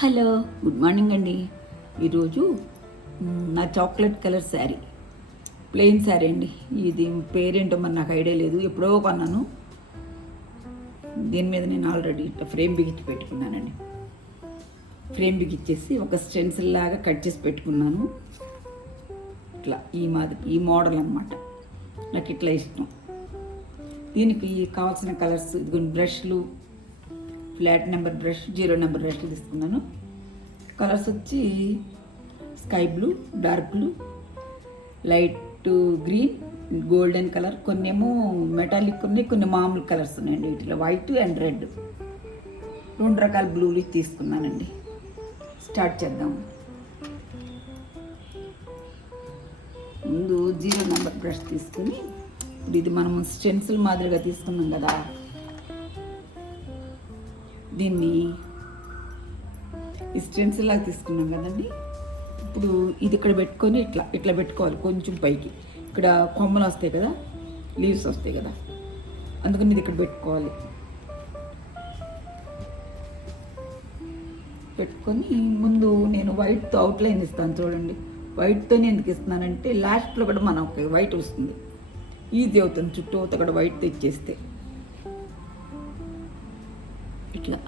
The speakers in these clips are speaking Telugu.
హలో, గుడ్ మార్నింగ్ అండి. ఈరోజు నా chocolate colour sari, plain sari అండి. ఇది పేరేంటో మరి నాకు ఐడియా లేదు, ఎప్పుడో కొన్నాను. దీని మీద నేను ఆల్రెడీ ఇట్లా ఫ్రేమ్ బిగించి పెట్టుకున్నానండి. ఫ్రేమ్ బిగించేసి ఒక స్టెన్సిల్ లాగా కట్ చేసి పెట్టుకున్నాను. ఇట్లా ఈ మోడల్ అనమాట. నాకు ఇట్లా ఇష్టం. దీనికి కావాల్సిన కలర్స్ బ్రష్లు, ఫ్లాట్ నెంబర్ బ్రష్, 0 నెంబర్ బ్రష్లు తీసుకున్నాను. కలర్స్ వచ్చి sky blue, dark blue, light green, golden colour, కొన్ని ఏమో మెటాలిక్ ఉన్నాయి, కొన్ని మామూలు కలర్స్ ఉన్నాయండి. వీటిలో వైట్ అండ్ రెడ్ 2 రకాల బ్లూలు తీసుకున్నానండి. స్టార్ట్ చేద్దాం. ముందు 0 నెంబర్ బ్రష్ తీసుకుని, ఇది మనం స్టెన్సిల్ మాదిరిగా తీసుకున్నాం కదా, దీన్ని ఈ స్టెన్సిల్ లాగా తీసుకున్నాం కదండి. ఇప్పుడు ఇది ఇక్కడ పెట్టుకొని ఇట్లా పెట్టుకోవాలి. కొంచెం పైకి ఇక్కడ కొమ్మలు వస్తాయి కదా, లీవ్స్ వస్తాయి కదా, అందుకని ఇది ఇక్కడ పెట్టుకోవాలి. పెట్టుకొని ముందు నేను వైట్తో అవుట్లైన్ ఇస్తాను చూడండి. వైట్తోనే ఎందుకు ఇస్తున్నానంటే లాస్ట్లో కూడా మనకు వైట్ వస్తుంది, ఈజీ అవుతుంది. చుట్టూ అక్కడ వైట్ తెచ్చేస్తే ఇట్లా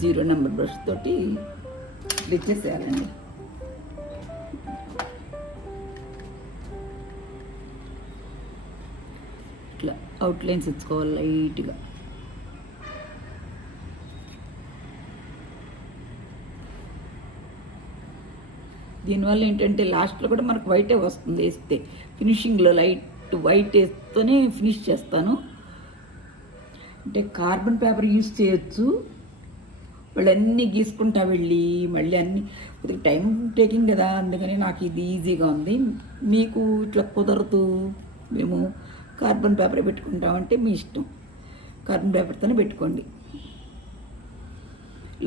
0 నెంబర్ బ్రష్ తోటి ఇచ్చేసేయాలండి. ఇట్లా అవుట్లైన్స్ ఇచ్చుకోవాలి లైట్గా. దీనివల్ల ఏంటంటే లాస్ట్లో కూడా మనకు వైటే వస్తుంది వేస్తే. ఫినిషింగ్లో లైట్ వైట్ వేస్తూనే ఫినిష్ చేస్తాను. అంటే కార్బన్ పేపర్ యూజ్ చేయొచ్చు, వాళ్ళు అన్నీ గీసుకుంటా వెళ్ళి మళ్ళీ అన్నీ కొద్దిగా టైం టేకింగ్ కదా, అందుకని నాకు ఇది ఈజీగా ఉంది. మీకు ఇట్లా కుదరదు, మేము కార్బన్ పేపర్ పెట్టుకుంటామంటే మీ ఇష్టం, కార్బన్ పేపర్తోనే పెట్టుకోండి.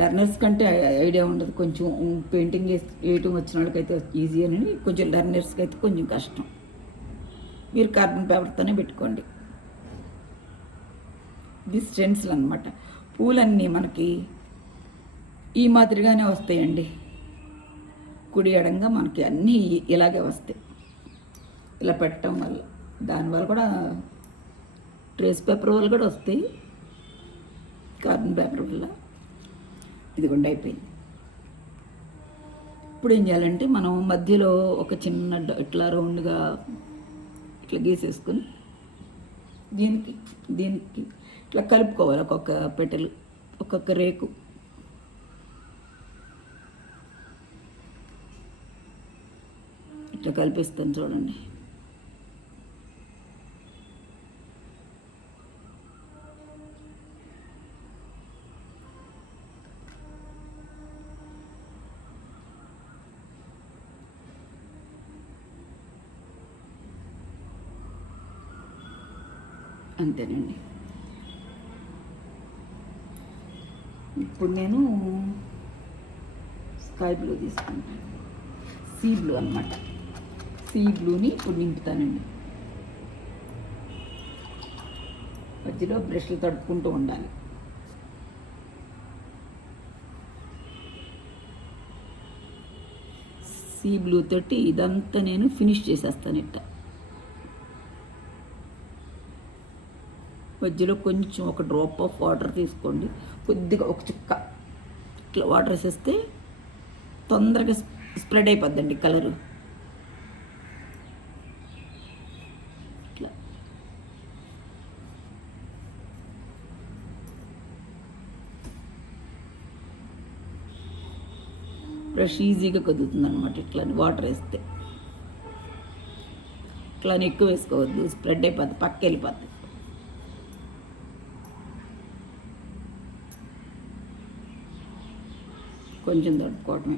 లెర్నర్స్ కంటే ఐడియా ఉండదు, కొంచెం పెయింటింగ్ వేయటం వచ్చిన వాళ్ళకైతే ఈజీ అని, కొంచెం లెర్నర్స్కి అయితే కొంచెం కష్టం. మీరు కార్బన్ పేపర్తోనే పెట్టుకోండి. ఇది స్టెన్సిల్ అనమాట. పూలన్నీ మనకి ఈ మాదిరిగానే వస్తాయండి. కుడి ఎడంగా మనకి అన్నీ ఇలాగే వస్తాయి. ఇలా పెట్టడం వల్ల, దానివల్ల కూడా ట్రేస్ పేపర్ వల్ల కూడా వస్తాయి, కార్బన్ పేపర్ వల్ల. ఇదిగోండి అయిపోయింది. ఇప్పుడు ఏం చేయాలంటే మనం మధ్యలో ఒక చిన్న ఇట్లా రౌండ్గా ఇట్లా గీసేసుకొని దీనికి ఇట్లా కలుపుకోవాలి. ఒక్కొక్క పెటలు, ఒక్కొక్క రేకు. ఇట్లా కలిపిస్తాను చూడండి. అంతేనండి. ఇప్పుడు నేను స్కై బ్లూ తీసుకుంటాను, సీ బ్లూ అనమాట. సీ బ్లూని ఇప్పుడు నింపుతానండి. మధ్యలో బ్రష్లు తడుపుకుంటూ ఉండాలి. సీ బ్లూ తోటి ఇదంతా నేను ఫినిష్ చేసేస్తాను. ఇట్లా మధ్యలో కొంచెం ఒక డ్రాప్ ఆఫ్ వాటర్ తీసుకోండి, కొద్దిగా ఒక చుక్క ఇట్లా వాటర్ వేసేస్తే తొందరగా స్ప్రెడ్ అయిపోద్దండి కలరు. ఇట్లా బ్రష్ ఈజీగా కదుగుతుంది అనమాట. ఇట్లా వాటర్ వేస్తే ఇట్లా ఎక్కువ వేసుకోవద్దు, స్ప్రెడ్ అయిపోద్ది, పక్క వెళ్ళిపోద్ది. కొంచెం తడుపుకోవటమే.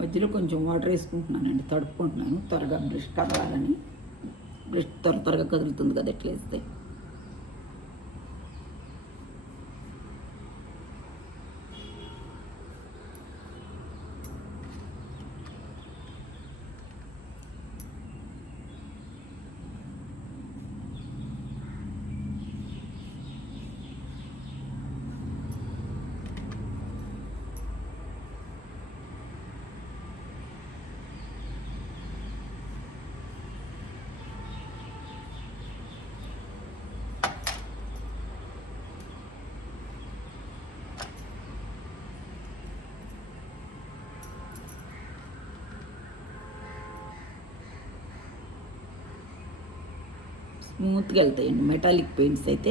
మధ్యలో కొంచెం వాటర్ వేసుకుంటున్నానండి, తడుపుకుంటున్నాను త్వరగా బ్రష్ కదలాలని. బ్రష్ త్వరగా కదులుతుంది కదా ఎట్లా వేస్తే. స్మూత్గా వెళ్తాయండి మెటాలిక్ పెయింట్స్ అయితే,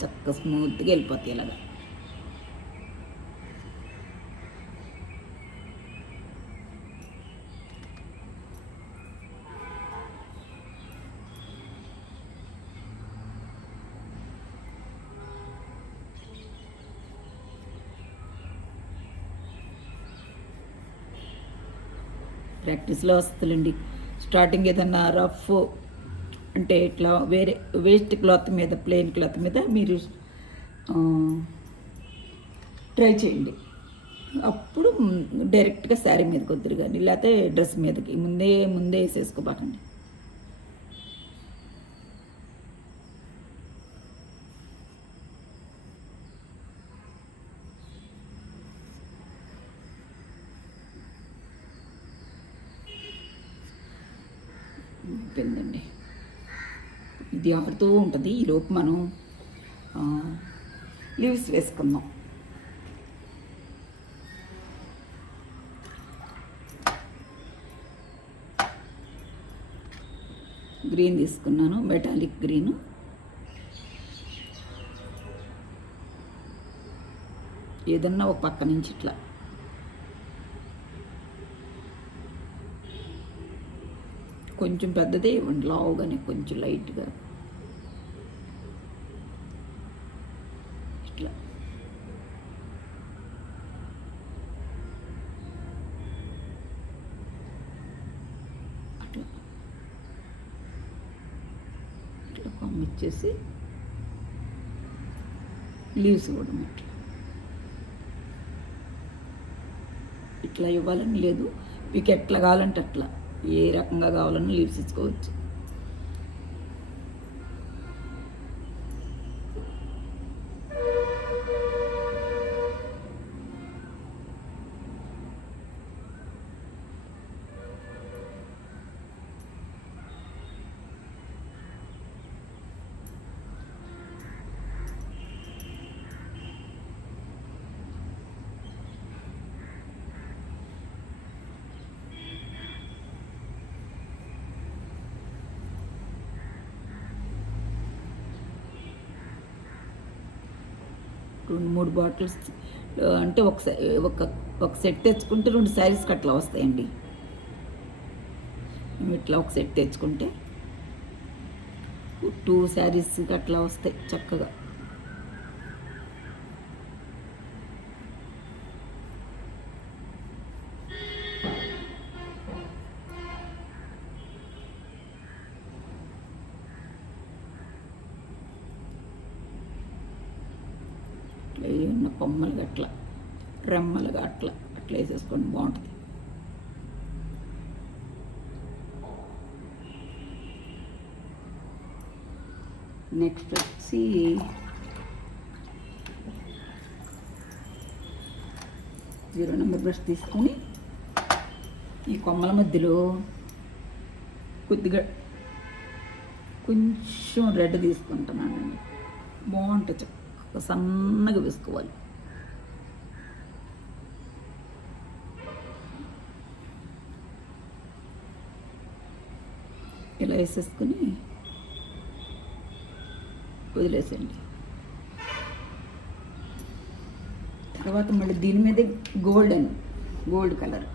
చక్కగా స్మూత్గా వెళ్ళిపోతాయి ఇలాగా. ప్రాక్టీస్లో వస్తుందండి. స్టార్టింగ్ ఏదన్నా రఫ్ అంటే ఇట్లా వేరే వేస్ట్ క్లాత్ మీద, ప్లెయిన్ క్లాత్ మీద మీరు ట్రై చేయండి. అప్పుడు డైరెక్ట్గా శారీ మీదకి వద్దురు కానీ, లేకపోతే డ్రెస్ మీదకి ముందే వేసేసుకోబాకండి. అయిపోయిందండి. ఇది ఆడుతూ ఉంటుంది. ఈలోపు మనం లీవ్స్ వేసుకుందాం. గ్రీన్ తీసుకున్నాను, మెటాలిక్ గ్రీన్. ఏదన్నా ఒక పక్క నుంచి ఇట్లా కొంచెం పెద్దదే ఇవ్వండి, లావుగానే కొంచెం లైట్గా ఇట్లా. అట్లా ఇట్లా పంపించేసి లీవ్స్ కూడా ఇట్లా ఇవ్వాలని లేదు, మీకు ఎట్లా కావాలంటే అట్లా, ఏ రకంగా కావాలన్నా లీవ్స్ ఇచ్చుకోవచ్చు. రెండు మూడు బాటిల్స్ అంటే ఒక సెట్ తెచ్చుకుంటే 2 శారీస్కి అట్లా వస్తాయండి. ఇట్లా ఒక సెట్ తెచ్చుకుంటే 2 శారీస్కి అట్లా వస్తాయి చక్కగా. ఏమన్నా కొమ్మలుగా అట్లా, రెమ్మలుగా అట్లా వేసేసుకోండి, బాగుంటుంది. నెక్స్ట్ వచ్చి 0 నెంబర్ బ్రష్ తీసుకొని ఈ కొమ్మల మధ్యలో కొద్దిగా కొంచెం రెడ్ తీసుకుంటున్నానండి, బాగుంటుంది. సన్నగా వేసుకోవాలి. ఇలా వేసేసుకుని వదిలేసేయండి. తర్వాత మళ్ళీ దీని మీదే గోల్డ్ కలర్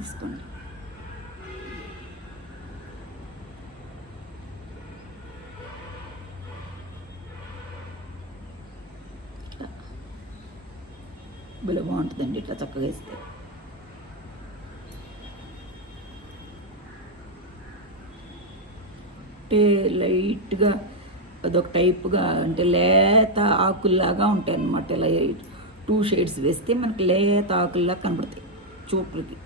తీసుకోండి. భలే బాగుంటుందండి ఇట్లా చక్కగా వేస్తే. అంటే లైట్గా అదొక టైప్గా అంటే లేత ఆకుల్లాగా ఉంటాయి అన్నమాట. ఇలా 2 షేడ్స్ వేస్తే మనకి లేత ఆకుల్లా కనబడతాయి చూపులకి.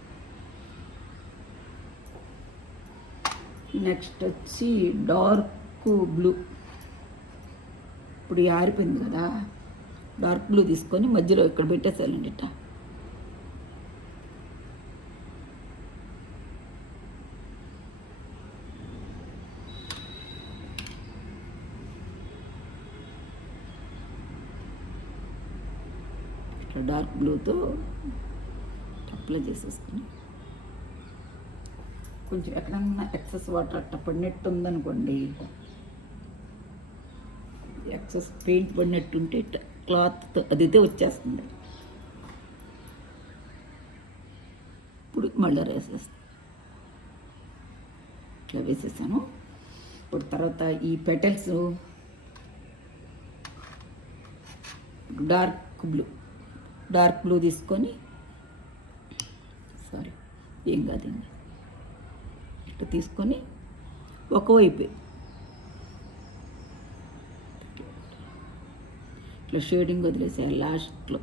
నెక్స్ట్ వచ్చి డార్క్ బ్లూ. ఇప్పుడు ఆరిపోయింది కదా, డార్క్ బ్లూ తీసుకొని మధ్యలో ఇక్కడ పెట్టేసేయాలండి. ఇట్లా డార్క్ బ్లూతో అప్లై చేసేసుకుని కొంచెం ఎక్కడన్నా ఎక్సెస్ వాటర్ అట్ట పడినట్టు ఉందనుకోండి, ఎక్సెస్ పెయింట్ పడినట్టుంటే క్లాత్తో అదితే వచ్చేస్తుంది. ఇప్పుడు మళ్ళీ వేసేస్తాను. ఇట్లా వేసేసాను. ఇప్పుడు తర్వాత ఈ పెటల్స్ డార్క్ బ్లూ తీసుకొని, సారీ ఏం కాదు, ఇట్లా తీసుకొని ఒకవైపు ఇట్లా షేడింగ్ వదిలేసేయాలి లాస్ట్లో.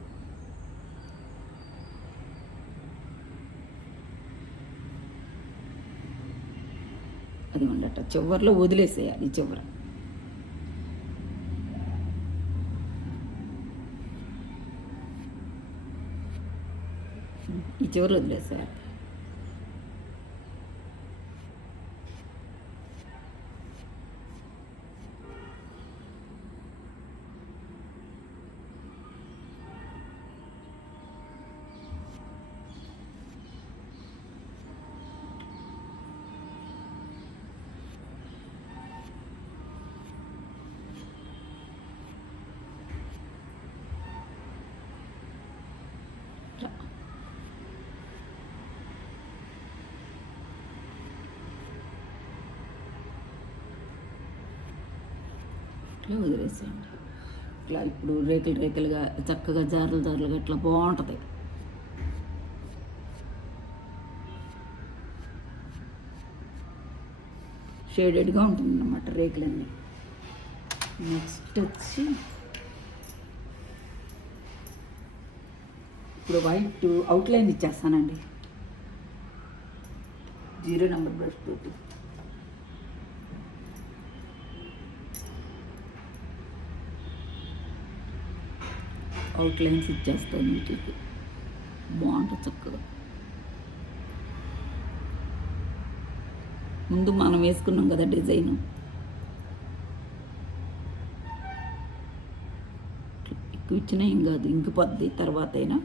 అది ఉండట చివరిలో వదిలేసేయాలి. ఈ చివరి వదిలేసేయాలి. ఇట్లా వదిలేసేయండి. ఇట్లా ఇప్పుడు రేకులుగా చక్కగా జారులుగా ఇట్లా బాగుంటుంది. షేడెడ్గా ఉంటుంది అన్నమాట రేకులన్నీ. నెక్స్ట్ వచ్చి ఇప్పుడు వైట్ అవుట్లైన్ ఇచ్చేస్తానండి 0 నెంబర్ బ్రష్ తోటి. అవుట్లైన్స్ ఇచ్చేస్తాను వీటికి, బాగుంటుంది చక్కగా. ముందు మనం వేసుకున్నాం కదా డిజైన్, ఎక్కువ ఇచ్చినా ఏం కాదు, ఇంకిపోద్ది తర్వాత అయినా.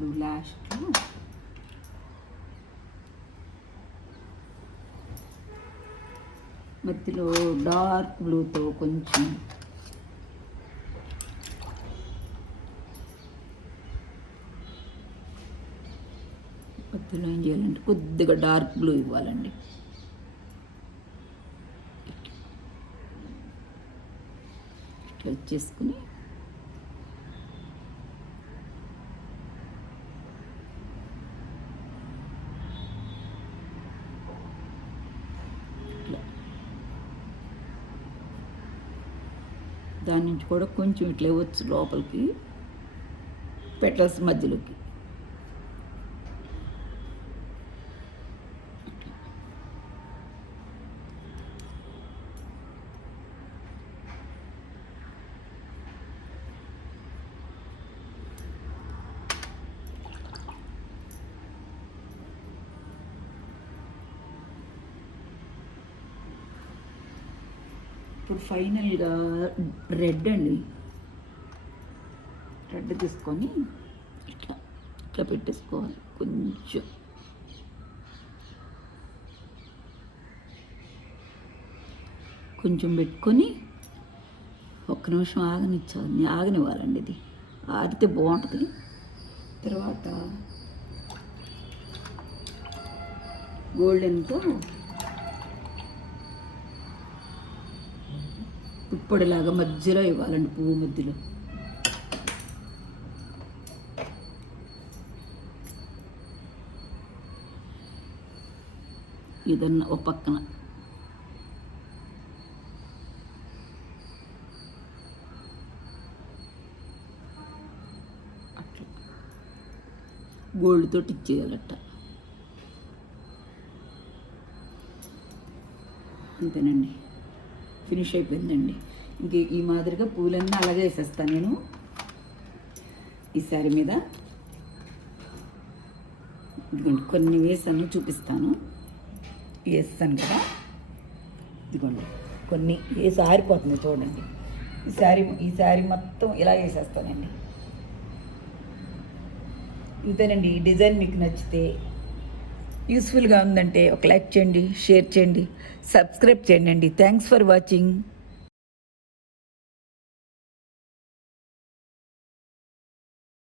ఇప్పుడు లాస్ట్లో మధ్యలో డార్క్ బ్లూతో కొంచెం మధ్యలో ఏం చేయాలంటే కొద్దిగా డార్క్ బ్లూ ఇవ్వాలండి. ఇట్లా చేసుకుని దాని నుంచి కూడా కొంచెం ఇట్లా ఇవ్వచ్చు లోపలికి, పెటల్స్ మధ్యలోకి. ఇప్పుడు ఫైనల్గా రెడ్ తీసుకొని ఇట్లా పెట్టేసుకోవాలి. కొంచెం పెట్టుకొని ఒక్క నిమిషం ఆగనివ్వాలండి. ఇది ఆరితే బాగుంటుంది. తర్వాత గోల్డెన్తో పుప్పొడిలాగా మధ్యలో ఇవ్వాలండి, పువ్వు మధ్యలో. ఇదన్నా ఒక పక్కన అట్లా గోల్డ్ తోటి ఇచ్చేయాలట. అంతేనండి, ఫినిష్ అయిపోయిందండి. ఇంక ఈ మాదిరిగా పూలన్నీ అలాగే వేసేస్తాను నేను ఈ శారీ మీద. ఇదిగోండి కొన్ని వేసాను, చూపిస్తాను. వేస్తాను కదా, ఇదిగోండి కొన్ని వేసి ఆరిపోతుంది చూడండి. ఈ శారీ మొత్తం ఇలా వేసేస్తానండి. ఇంతేనండి. ఈ డిజైన్ మీకు నచ్చితే, యూస్ఫుల్గా ఉందంటే ఒక లైక్ చేయండి, షేర్ చేయండి, సబ్స్క్రైబ్ చేయండి. Thanks for watching.